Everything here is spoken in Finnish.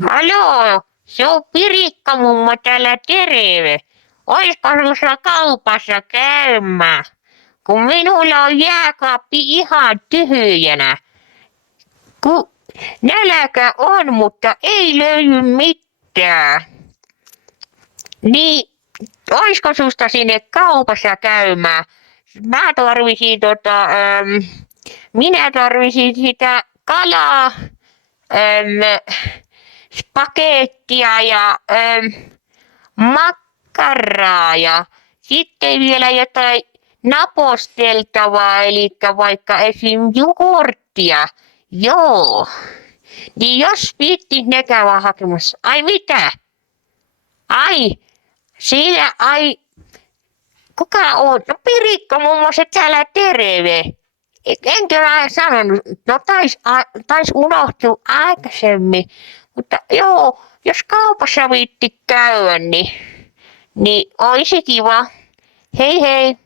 Haloo, se on Pirikka mummo täällä terve. Oisko sinulla kaupassa käymään? Kun minulla on jääkaappi ihan tyhjänä. Kun nälkä on, mutta ei löydy mitään. Niin, oisko susta sinne kaupassa käymään? Mä tarvisin minä tarvisin sitä kalaa, spagettia ja makkaraa ja sitten vielä jotain naposteltavaa, eli vaikka esim. Jogurttia. Joo. Niin jos viittit ne käydä hakemassa. Ai mitä? Ai, kuka on? No Pirikka muun muassa täällä terve. Enkö mä sanonut? No tais unohtua aikaisemmin. Mutta joo, jos kaupassa viitti käydä, niin olisi kiva. Hei hei.